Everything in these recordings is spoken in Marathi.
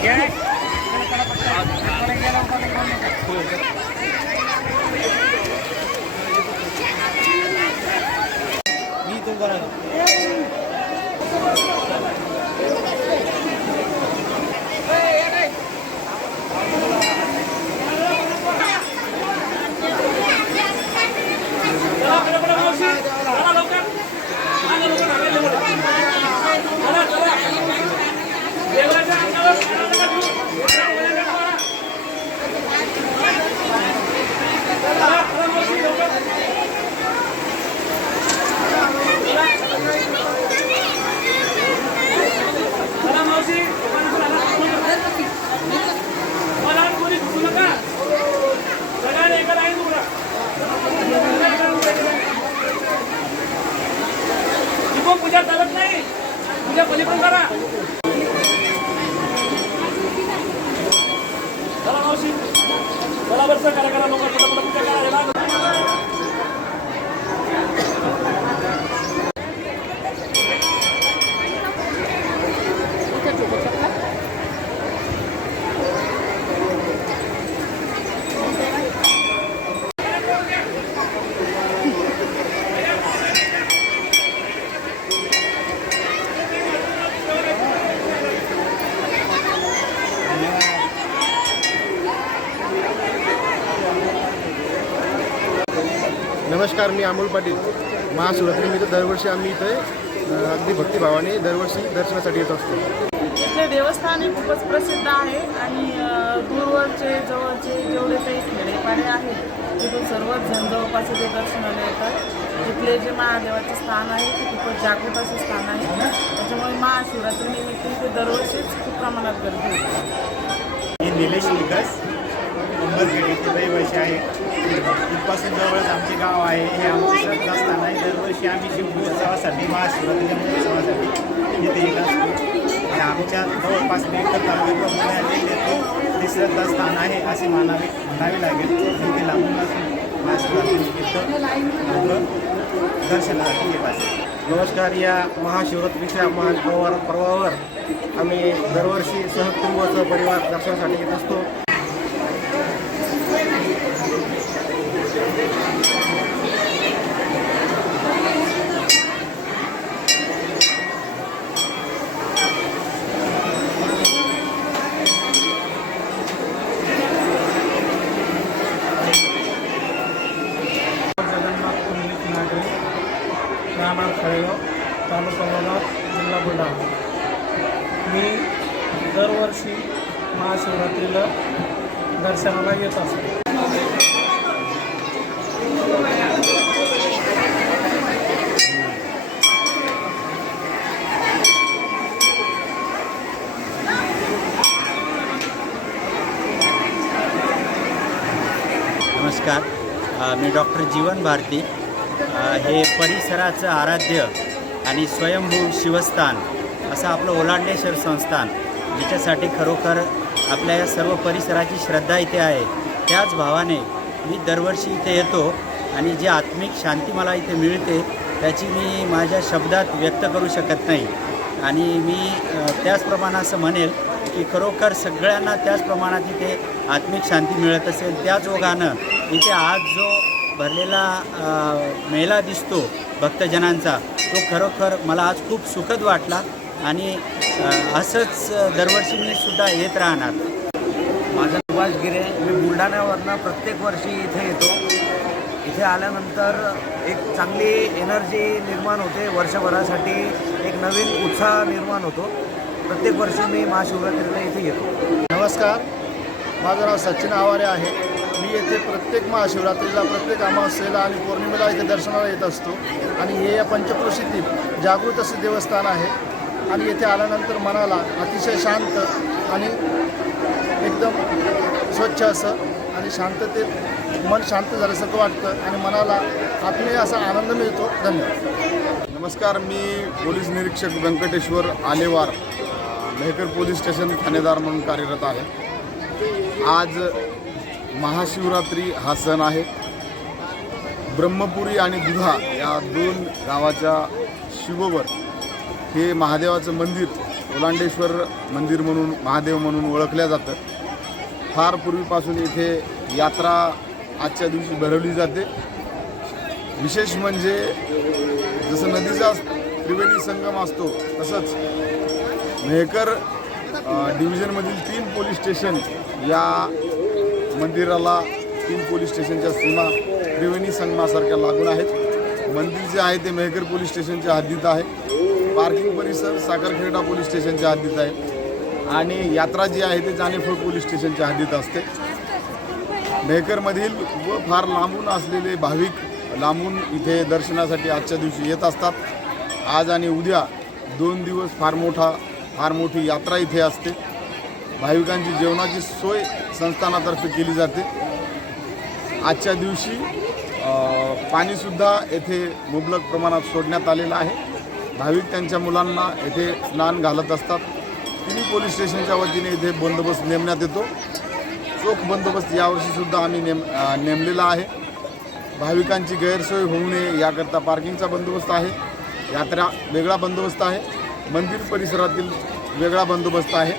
Yeah. नमस्कार मी अमोल पाटील. महाशिवरात्रीनिमित्त दरवर्षी आम्ही इथे अगदी भक्तिभावाने दरवर्षी दर्शनासाठी येत असतो. इथले देवस्थान हे खूपच प्रसिद्ध आहे आणि दूरवरचे जवळचे जेवढे काही खेडेपाडे आहेत तिथून सर्वच जण जवळपास इथे दर्शनाला येतात. इथले जे महादेवाचे स्थान आहे ते खूपच जागृत असे स्थान आहे. त्याच्यामुळे महाशिवरात्रीनिमित्त इथे दरवर्षीच खूप प्रमाणात गर्दी होते. मी निलेश निकस येथे रहिवासी आहे. जवळच आमचे गाव आहे. हे आमचं श्रद्धास्थान आहे. दरवर्षी आम्ही शिवमहोत्सवासाठी महाशिवरात्री महोत्सवासाठी येथे येत असतो. आणि आमच्या जवळपास मेकर तालुक्यात ते जिल्ह्यातील श्रद्धास्थान आहे असे मानावे म्हणावे लागेल. तिथे लागून असून महाशिवरात्रीनिमित्त दर्शनासाठी येत असेल नमस्कार या महाशिवरात्रीच्या महापर्वा पर्वावर आम्ही दरवर्षी सहकुटुंब सहपरिवार दर्शनासाठी येत असतो जगन्नाथ पुंडलिक नागरे राहणार खळेगाव तालुका लोणार जिल्हा बुलढाणा. मी दरवर्षी महाशिवरात्रीला दर्शनाला येत असतो. नमस्कार. मी डॉक्टर जीवन भारती. हे परिसराचं आराध्य आणि स्वयंभू शिवस्थान असं आपलं ओलांडेश्वर संस्थान ज्याच्यासाठी खरोखर आपल्या या सर्व परिसराची श्रद्धा इथे आहे. त्याच भावाने मी दरवर्षी इथे येतो आणि जी आत्मिक शांती मला इथे मिळते त्याची मी माझ्या शब्दात व्यक्त करू शकत नाही. आणि मी त्याच प्रमाणात असं म्हणेल की खरोखर सगळ्यांना त्याच प्रमाणात इथे आत्मिक शांती मिळत असेल. त्याच ओघानं इथे आज जो भरलेला मेळा दिसतो भक्तजनांचा तो खरोखर मला आज खूप सुखद वाटला आणि असंच दरवर्षी मी सुद्धा येत राहणार. माझं सुभाष गिरे मी बुलढाण्यावरनं प्रत्येक वर्षी इथे येतो. इथे आल्यानंतर एक चांगली एनर्जी निर्माण होते वर्षभरासाठी एक नवीन उत्साह निर्माण होतो. प्रत्येक वर्षी मी महाशिवरात्रीला इथे येतो. नमस्कार माझं नाव सचिन आवारे आहे. मी येथे प्रत्येक महाशिवरात्रीला प्रत्येक अमावस्येला आणि पौर्णिमेला इथे दर्शनाला येत असतो. आणि हे या पंचक्रोशीतील जागृत असे देवस्थान आहे. आणि येथे आल्यानंतर मनाला अतिशय शांत आणि एकदम स्वच्छ असं आणि शांततेत मन शांत झाल्यासारखं वाटतं आणि मनाला आत्मीय असा आनंद मिळतो. धन्यवाद. नमस्कार मी पोलीस निरीक्षक व्यंकटेश्वर आलेवार मेहकर पोलीस स्टेशन ठाणेदार म्हणून कार्यरत आहे. आज महाशिवरात्री हा सण आहे. ब्रह्मपुरी आणि दुधा या दोन गावाच्या शिववर हे महादेवाचं मंदिर ओलांडेश्वर मंदिर म्हणून महादेव म्हणून ओळखल्या जातं. फार पूर्वीपासून इथे यात्रा आजच्या दिवशी भरवली जाते. विशेष म्हणजे जसं नदीचा त्रिवेणी संगम असतो तसंच मेहकर डिव्हिजनमधील तीन पोलीस स्टेशन या मंदिराला तीन पोलीस स्टेशनच्या सीमा त्रिवेणी संगमासारख्या लागून आहेत. मंदिर जे आहे ते मेहकर पोलीस स्टेशनच्या हद्दीत आहे. पार्किंग परिसर साखरखेडा पोलीस स्टेशनच्या हद्दीत आहे. आणि यात्रा जी आहे ते जानेफळ पोलीस स्टेशनच्या हद्दीत असते. मेहकरमधील व फार लांबून असलेले भाविक लांबून इथे दर्शनासाठी आजच्या दिवशी येत असतात. आज आणि उद्या दोन दिवस फार मोठा फार मोठी यात्रा इथे असते. भाविकांची जेवणाची सोय संस्थानातर्फे केली जाते. आजच्या दिवशी पाणीसुद्धा येथे मुबलक प्रमाणात सोडण्यात आलेलं आहे. भाविक त्यांच्या मुलांना येथे स्नान घालत असतात. तिन्ही पोलीस स्टेशनच्या वतीने इथे बंदोबस्त नेमण्यात येतो. चोख बंदोबस्त यावर्षीसुद्धा आम्ही नेम नेमलेला आहे. भाविकांची गैरसोय होऊ नये याकरता पार्किंगचा बंदोबस्त आहे. यात्रा वेगळा बंदोबस्त आहे. मंदिर परिसरातील वेगळा बंदोबस्त आहे.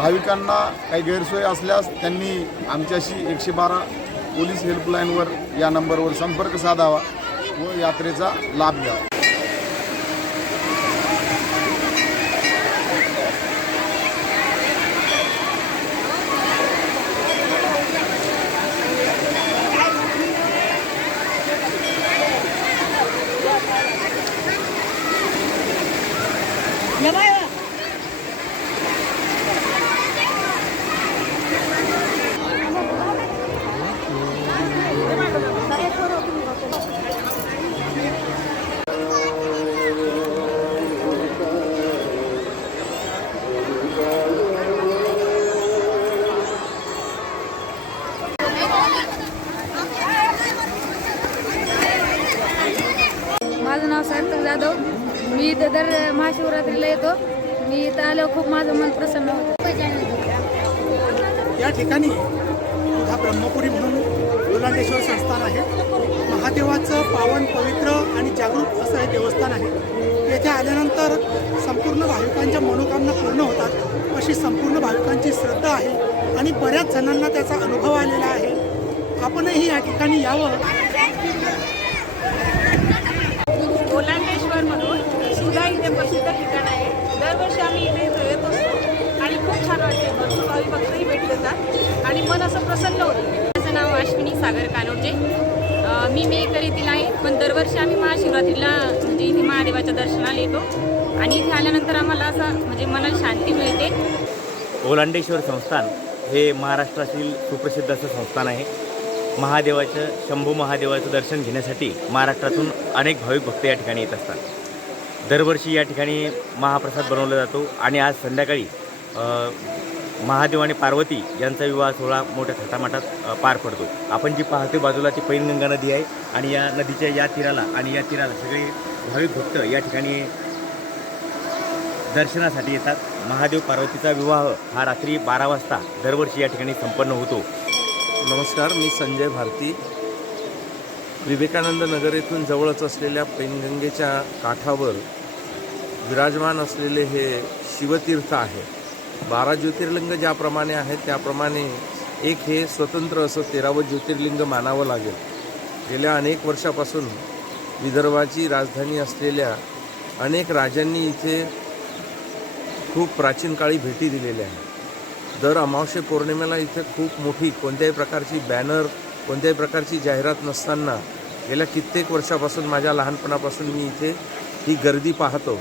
भाविकांना काही गैरसोय असल्यास त्यांनी आमच्याशी एकशे बारा पोलीस हेल्पलाईनवर या नंबरवर संपर्क साधावा व यात्रेचा लाभ घ्यावा माझं नाव सार्थक जाधव मी इथं दर महाशिवरात्रीला येतो मी इथं आल्यावर खूप माझं मन प्रसन्न होतं या ठिकाणी हा ब्रह्मपुरी म्हणून ओलांडेश्वर संस्थान आहे. महादेवाचं पावन पवित्र आणि जागरूक असं हे देवस्थान आहे. येथे आल्यानंतर संपूर्ण भाविकांच्या मनोकामना पूर्ण होतात. अशी संपूर्ण भाविकांची श्रद्धा आहे आणि बऱ्याच जणांना त्याचा अनुभव आलेला आहे. आपणही या ठिकाणी यावं. दरवर्षी आम्ही महाशिवरात्रीला म्हणजे इथे महादेवाच्या दर्शनाला येतो. आणि इथे आल्यानंतर आम्हाला असं म्हणजे मनाला शांती मिळते. ओलांडेश्वर संस्थान हे महाराष्ट्रातील सुप्रसिद्ध असं संस्थान आहे. महादेवाचं शंभू महादेवाचं दर्शन घेण्यासाठी महाराष्ट्रातून अनेक भाविक भक्त या ठिकाणी येत असतात. दरवर्षी या ठिकाणी महाप्रसाद बनवला जातो. आणि आज संध्याकाळी महादेव आणि पार्वती यांचा विवाह सोहळा मोठ्या थाटामाटात पार पडतो. आपण जी पाहतो बाजूला ती पैनगंगा नदी आहे आणि या नदीच्या या तीराला आणि या तीराला सगळे भाविक भक्त या ठिकाणी दर्शनासाठी येतात. महादेव पार्वतीचा विवाह हा रात्री बारा वाजता दरवर्षी या ठिकाणी संपन्न होतो. नमस्कार मी संजय भारती. विवेकानंद नगर येथून जवळच असलेल्या पैनगंगेच्या काठावर विराजमान असलेले हे शिवतीर्थ आहे. बारा ज्योतिर्लिंग ज्याप्रमाणे आहेत त्याप्रमाणे एक हे स्वतंत्र असं तेरावं ज्योतिर्लिंग मानावं लागेल. गेल्या अनेक वर्षापासून विदर्भाची राजधानी असलेल्या अनेक राजांनी इथे खूप प्राचीन काळी भेटी दिलेल्या आहेत. दर अमावस्ये पौर्णिमेला इथे खूप मोठी कोणत्याही प्रकारची बॅनर कोणत्याही प्रकारची जाहिरात नसताना गेल्या कित्येक वर्षापासून माझ्या लहानपणापासून मी इथे ही गर्दी पाहतो.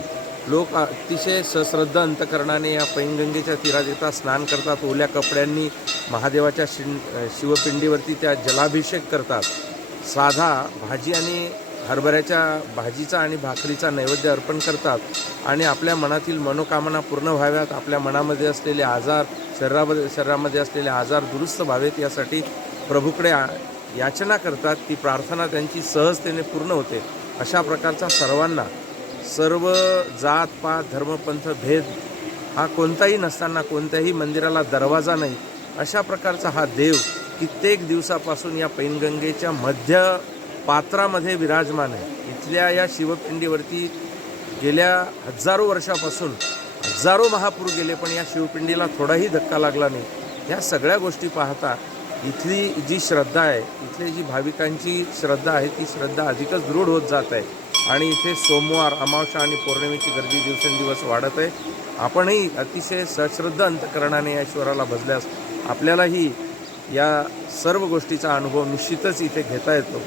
लोक अतिशय सश्रद्धा अंतकरणाने या पैनगंगेच्या तीरात येतात स्नान करतात ओल्या कपड्यांनी महादेवाच्या शिं शिवपिंडीवरती त्या जलाभिषेक करतात. साधा भाजी आणि हरभऱ्याच्या भाजीचा आणि भाकरीचा नैवेद्य अर्पण करतात आणि आपल्या मनातील मनोकामना पूर्ण व्हाव्यात. आपल्या मनामध्ये असलेले आजार शरीरामध्ये शरीरामध्ये असलेले आजार दुरुस्त व्हावेत. यासाठी प्रभूकडे याचना करतात. ती प्रार्थना त्यांची सहजतेने पूर्ण होते. अशा प्रकारचा सर्वांना सर्व जात पात धर्मपंथ भेद हा कोणताही नसताना कोणत्याही मंदिराला दरवाजा नाही. अशा प्रकारचा हा देव कित्येक दिवसापासून या पैनगंगेच्या मध्य पात्रामध्ये विराजमान आहे. इथल्या या शिवपिंडीवरती गेल्या हजारो वर्षापासून हजारो महापूर गेले पण या शिवपिंडीला थोडाही धक्का लागला नाही. ह्या सगळ्या गोष्टी पाहता इथली जी श्रद्धा आहे इथली जी भाविकांची श्रद्धा आहे ती श्रद्धा अधिकच दृढ होत जात आहे. आणि इथे सोमवार अमावस्या आणि पौर्णिमेची गर्दी दिवसेंदिवस वाढत आहे. आपणही अतिशय सश्रद्ध अंतकरणाने या ईश्वराला भजल्यास आपल्यालाही या सर्व गोष्टीचा अनुभव निश्चितच इथे घेता येतो.